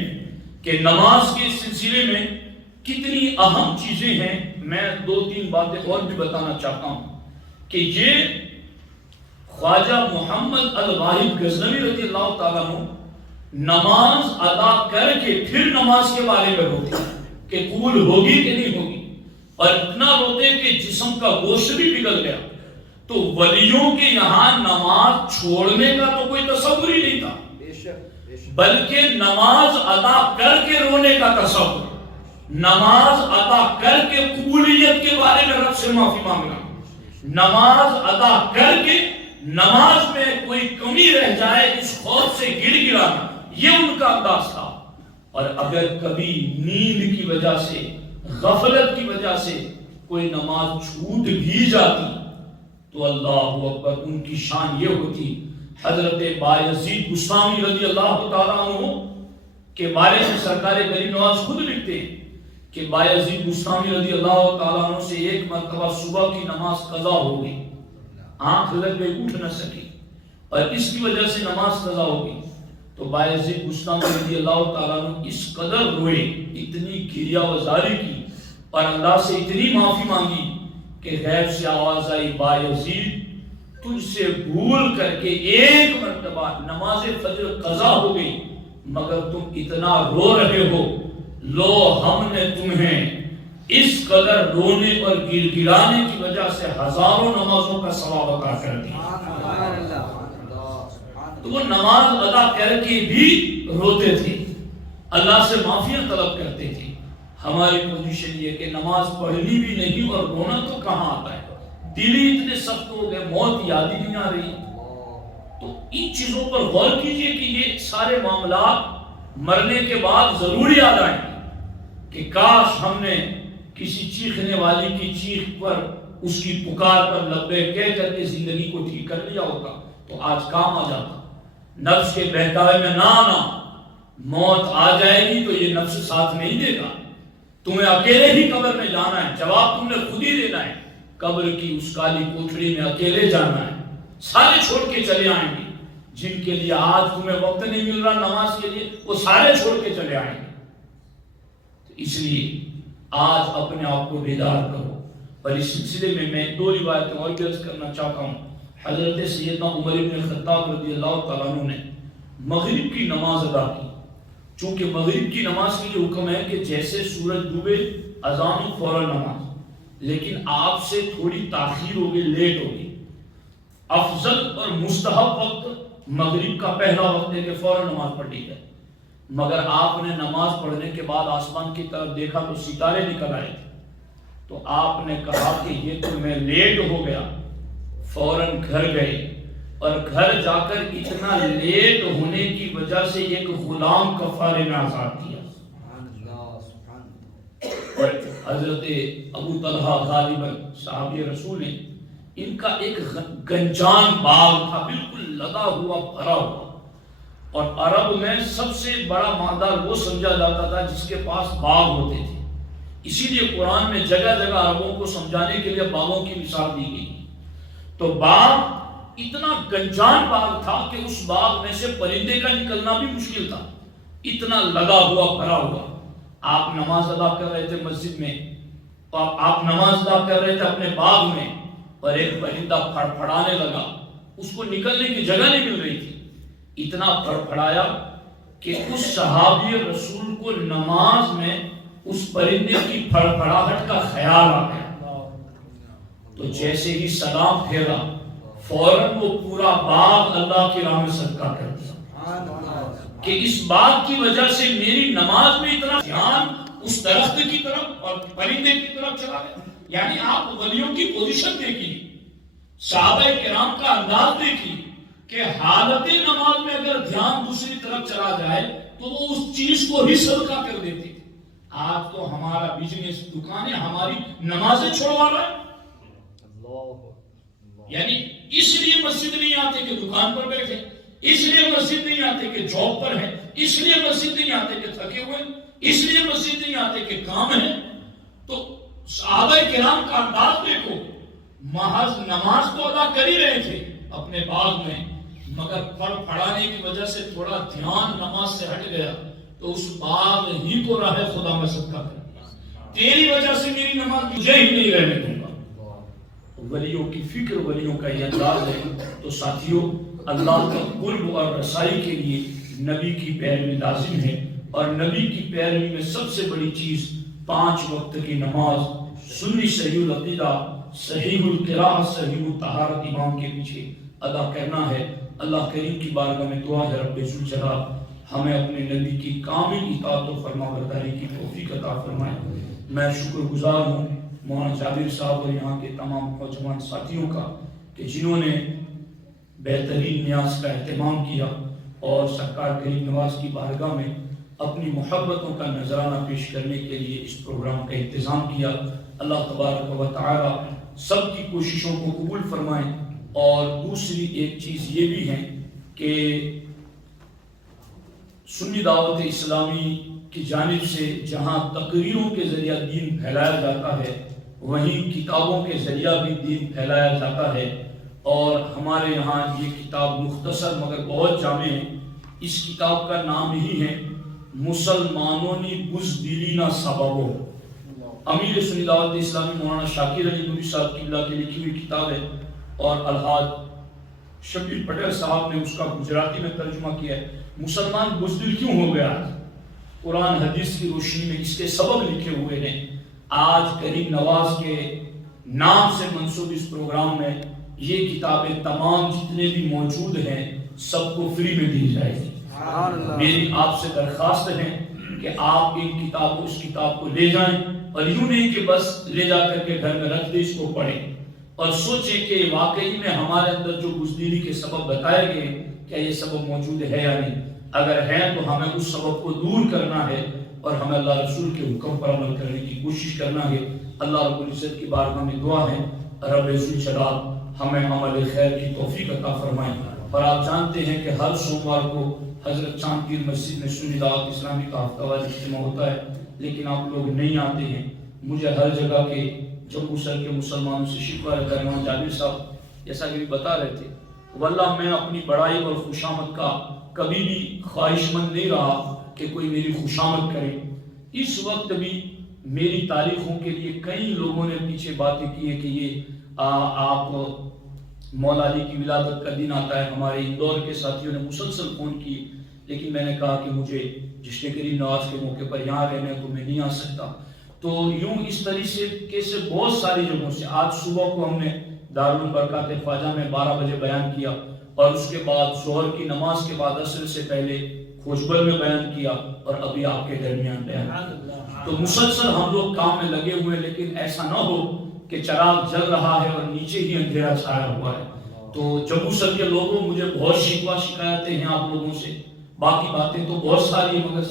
کہ نماز کے سلسلے میں کتنی اہم چیزیں ہیں، میں 2-3 باتیں اور بھی بتانا چاہتا ہوں کہ یہ خواجہ محمد الواحد غزنوی رضی اللہ تعالیٰ عنہ نماز ادا کر کے پھر نماز کے بارے میں روتے کہ قبول ہوگی کہ نہیں ہوگی، اور اتنا روتے کہ جسم کا گوشت بھی پگھل گیا۔ تو ولیوں کے یہاں نماز چھوڑنے کا تو کوئی تصور ہی نہیں تھا، بلکہ نماز ادا کر کے رونے کا تصور، نماز ادا کر کے قبولیت کے بارے میں رب سے معافی مانگنا، نماز ادا کر کے نماز میں کوئی کمی رہ جائے اس خوف سے گڑ گڑانا، یہ ان کا انداز تھا۔ اور اگر کبھی نیند کی وجہ سے، غفلت کی وجہ سے کوئی نماز چھوٹ بھی جاتی تو اللہ اکبر، ان کی شان یہ ہوتی، حضرت بایزید بستامی رضی اللہ تعالیٰ عنہ کے بارے میں سرکار غریب نواز خود لکھتے ہیں کہ بایزید بستامی رضی اللہ تعالیٰ عنہ سے ایک مرتبہ صبح کی نماز قضا ہو گئی، آنکھ لگ گئی، اٹھ نہ سکی، اور اس کی وجہ سے نماز قضا ہو گئی۔ تو بایزید بستامی رضی اللہ تعالیٰ عنہ اس قدر روئے، اتنی گریہ وزاری کی اور اللہ سے اتنی معافی مانگی کہ غیب سے آواز آئی، بایزید تجھ سے بھول کر کے ایک مرتبہ نماز فجر قضا ہو گئی، مگر تم اتنا رو رہے ہو، لو ہم نے تمہیں اس قدر رونے اور گر گرانے کی وجہ سے ہزاروں نمازوں کا ثواب عطا کر دیا۔ تو وہ نماز ادا کر کے بھی روتے تھے، اللہ سے معافیاں طلب کرتے تھے۔ ہماری پوزیشن یہ کہ نماز پڑھنی بھی نہیں اور رونا تو کہاں آتا ہے، دل ہی اتنے سخت ہو گئے، موت یاد ہی نہیں آ رہی۔ تو ان چیزوں پر غور کیجئے کہ یہ سارے معاملات مرنے کے بعد ضرور یاد آئیں کہ کاش ہم نے کسی چیخنے والی کی چیخ پر، اس کی پکار پر لبیک کہہ کر کے زندگی کو ٹھیک کر لیا ہوتا تو آج کام آ جاتا۔ نفس کے بہکاوے میں نہ آنا، موت آ جائے گی تو یہ نفس ساتھ نہیں دے گا، تمہیں اکیلے ہی قبر میں جانا ہے، جواب تم نے خود ہی دینا ہے، قبر کی اس کالی کوٹھڑی میں اکیلے جانا ہے، سارے چھوڑ کے چلے آئیں گے، جن کے لیے آج تمہیں وقت نہیں مل رہا نماز کے لیے، وہ سارے چھوڑ کے چلے آئیں گے۔ تو اس لیے آج اپنے آپ کو بیدار کرو۔ اور اس سلسلے میں 2 روایتیں اور درج کرنا چاہتا ہوں۔ حضرت سیدنا عمر بن خطاب رضی اللہ تعالیٰ عنہ نے مغرب کی نماز ادا کی۔ چونکہ مغرب کی نماز کے لیے حکم ہے کہ جیسے سورج ڈوبے اذان فوراً نماز، لیکن آپ سے تھوڑی تاخیر ہو گئی، لیٹ ہو گئی۔ افضل اور مستحب وقت مغرب کا پہلا وقت ہے کہ فوراً نماز پڑھی جائے، مگر آپ نے نماز پڑھنے کے بعد آسمان کی طرف دیکھا تو ستارے نکل آئے تھے، تو آپ نے کہا کہ یہ تو میں لیٹ ہو گیا، فوراً گھر گئے، اور گھر جا کر اتنا لیٹ ہونے کی وجہ سے ایک غلام کفارے میں آزاد کیا۔ اور حضرت ابو طلحہ غالباً صحابی رسول ہیں، ان کا ایک گنجان باغ تھا، بالکل لگا ہوا بھرا ہوا، اور عرب میں سب سے بڑا مالدار وہ سمجھا جاتا تھا جس کے پاس باغ ہوتے تھے۔ اسی لیے قرآن میں جگہ جگہ عربوں کو سمجھانے کے لیے باغوں کی مثال دی گئی۔ تو باغ اتنا گنجان باغ تھا کہ اس باغ میں سے پرندے کا نکلنا بھی مشکل تھا، اتنا لگا ہوا بھرا ہوا۔ آپ نماز ادا کر رہے تھے مسجد میں، آپ نماز ادا کر رہے تھے اپنے باغ میں، اور ایک پرندہ پھڑپھڑانے لگا، اس کو نکلنے کی جگہ نہیں مل رہی تھی، اتنا پھڑپھڑایا کہ اس صحابی رسول کو نماز میں اس پرندے کی پھڑپھڑاہٹ کا خیال آ گیا، تو جیسے ہی سلام پھیرا فوراً وہ پورا باغ اللہ کی راہ میں صدقہ کر دیا کہ اس باغ کی وجہ سے میری نماز میں اتنا دھیان اس درخت کی طرف اور پرندے کی طرف چلا گیا۔ یعنی آپ ولیوں کی پوزیشن دیکھیے، صحابہ کرام کا انداز دیکھیے کہ حالت نماز میں اگر دھیان دوسری طرف چلا جائے تو وہ اس چیز کو ہی صدقہ کر دیتے تھے۔ آج تو ہمارا بزنس، دکانیں ہماری نمازیں چھوڑوا رہا ہے، یعنی اس لیے مسجد نہیں آتے کہ دکان پر بیٹھے، اس لیے مسجد نہیں آتے کہ جاب پر ہیں، اس لیے مسجد نہیں آتے کہ تھکے ہوئے، اس لیے مسجد نہیں آتے کہ کام ہے۔ تو صحابہ کرام کا انداز دیکھو، محض نماز تو ادا کر ہی رہے تھے اپنے باغ میں، مگر پھڑ پھڑانے کی وجہ سے تھوڑا دھیان نماز سے ہٹ گیا تو اس باغ ہی کو راہ خدا میں صدقہ کر دیا، تیری وجہ سے میری نماز تجھے ہی نہیں رہنے دوں گا۔ ولیوں کی فکر، ولیوں کا یہ انداز ہے۔ تو ساتھیوں، اللہ کا قرب اور رسائی کے لیے نبی کی پیروی لازم ہے، اور نبی کی پیروی میں سب سے بڑی چیز 5 وقت کی نماز، سنی صحیح العقیدہ، صحیح القراءۃ، صحیح الطہارت امام کے پیچھے ادا کرنا ہے۔ اللہ کریم کی بارگاہ میں دعا ہے رب ذوالجلال ہمیں اپنے نبی کی کامل اطاعت و فرما برداری کی توفیق عطا فرمائے۔ میں شکر گزار ہوں مولانا جابر صاحب اور یہاں کے تمام نوجوان ساتھیوں کا کہ جنہوں نے بہترین نیاز کا اہتمام کیا اور سرکار کریم نواز کی بارگاہ میں اپنی محبتوں کا نذرانہ پیش کرنے کے لیے اس پروگرام کا انتظام کیا۔ اللہ تبارک و تعالی سب کی کوششوں کو قبول فرمائیں۔ اور دوسری ایک چیز یہ بھی ہے کہ سنی دعوت اسلامی کی جانب سے جہاں تقریروں کے ذریعہ دین پھیلایا جاتا ہے، وہیں کتابوں کے ذریعہ بھی دین پھیلایا جاتا ہے۔ اور ہمارے یہاں یہ کتاب مختصر مگر بہت جامع ہے۔ اس کتاب کا نام ہی ہے مسلمانوں نی بزدلی نہ سببو۔ امیر سنی دعوت اسلامی مولانا شاکر علی نوری صاحب قبلہ کی لکھی ہوئی کتاب ہے، اور الحاج شبیر پٹیل صاحب نے اس کا گجراتی میں ترجمہ کیا ہے۔ مسلمان بزدل کیوں ہو گیا؟ قرآن حدیث کی روشنی میں اس کے سبب لکھے ہوئے ہیں۔ آج کریم نواز کے نام سے منسوب اس پروگرام میں یہ کتابیں تمام جتنے بھی موجود ہیں سب کو فری میں دی جائے گی۔ میری آپ سے درخواست ہے کہ آپ اس کتاب کو لے جائیں، اور یوں نہیں کہ بس لے جا کر کے گھر میں رکھ دیں، اس کو پڑھیں اور سوچیں کہ واقعی میں ہمارے اندر جو بزدلی کے سبب بتائے گئے کیا یہ سبب موجود ہے یا نہیں۔ اگر ہے تو ہمیں اس سبب کو دور کرنا ہے اور ہمیں اللہ رسول کے حکم پر عمل کرنے کی کوشش کرنا ہے۔ اللہ رب العزت کی بارگاہ میں دعا ہے رب ذوالجلال ہمیں عمل خیر کی توفیق عطا فرمائے۔ اور آپ جانتے ہیں کہ ہر سوموار کو حضرت چاند پیر مسجد میں سنی دعوت اسلامی کا ہفتہ وار اجتماع ہوتا ہے، لیکن آپ لوگ نہیں آتے ہیں۔ مجھے ہر جگہ کے جموں سر کے مسلمانوں سے شکوہ ہے۔ مولانا جابر صاحب جیسا کہ بتا رہے تھے، واللہ میں اپنی بڑائی اور خوشامد کا کبھی بھی خواہش مند نہیں رہا کہ کوئی میری خوشامد کرے۔ اس وقت بھی میری تاریخوں کے لیے کئی لوگوں نے پیچھے باتیں کی ہیں کہ یہ آپ مولا علی کی ولادت کا دن آتا ہے۔ ہمارے اندور کے ساتھیوں نے مسلسل فون کیے، لیکن میں نے کہا کہ مجھے جشن کریم نواز کے موقع پر یہاں رہنے کو میں نہیں آ سکتا۔ تو یوں اس طریقے سے بہت ساری جگہوں سے آج صبح کو ہم نے دارالبرکات خواجہ میں 12 بجے بیان کیا، اور اس کے بعد ظہر کی نماز کے بعد عصر سے پہلے خوشبل میں بیان کیا، اور ابھی آپ کے درمیان بیان کیا۔ تو مسلسل ہم لوگ کام میں لگے ہوئے، لیکن ایسا نہ ہو کہ چراغ جل رہا ہے اور نیچے ہی اندھیرا چھایا ہوا ہے۔ تو جموں سر کے لوگوں مجھے بہت شکوہ شکایتیں ہیں آپ لوگوں سے، باقی باتیں تو بہت ساری ہیں، مگر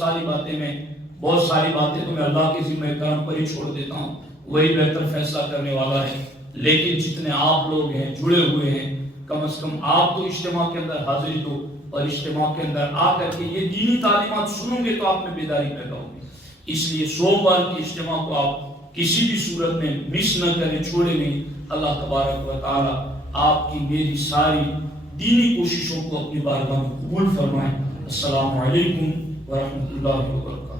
بہت ساری باتیں تو میں اللہ کے ذمہ کرم پر ہی چھوڑ دیتا ہوں، وہی بہتر فیصلہ کرنے والا ہے۔ لیکن جتنے آپ لوگ ہیں جڑے ہوئے ہیں، کم از کم آپ تو اجتماع کے اندر حاضری دو، اور اجتماع کے اندر آ کر کے یہ دینی تعلیمات سنو گے تو آپ میں بیداری پیدا ہوگی۔ اس لیے سوموار کی اجتماع کو آپ کسی بھی صورت میں مس نہ کریں، چھوڑیں نہیں۔ اللہ تبارک و تعالی آپ کی میری ساری دینی کوششوں کو اپنی بارگاہ میں قبول فرمائیں۔ السلام علیکم ورحمۃ اللہ وبرکاتہ۔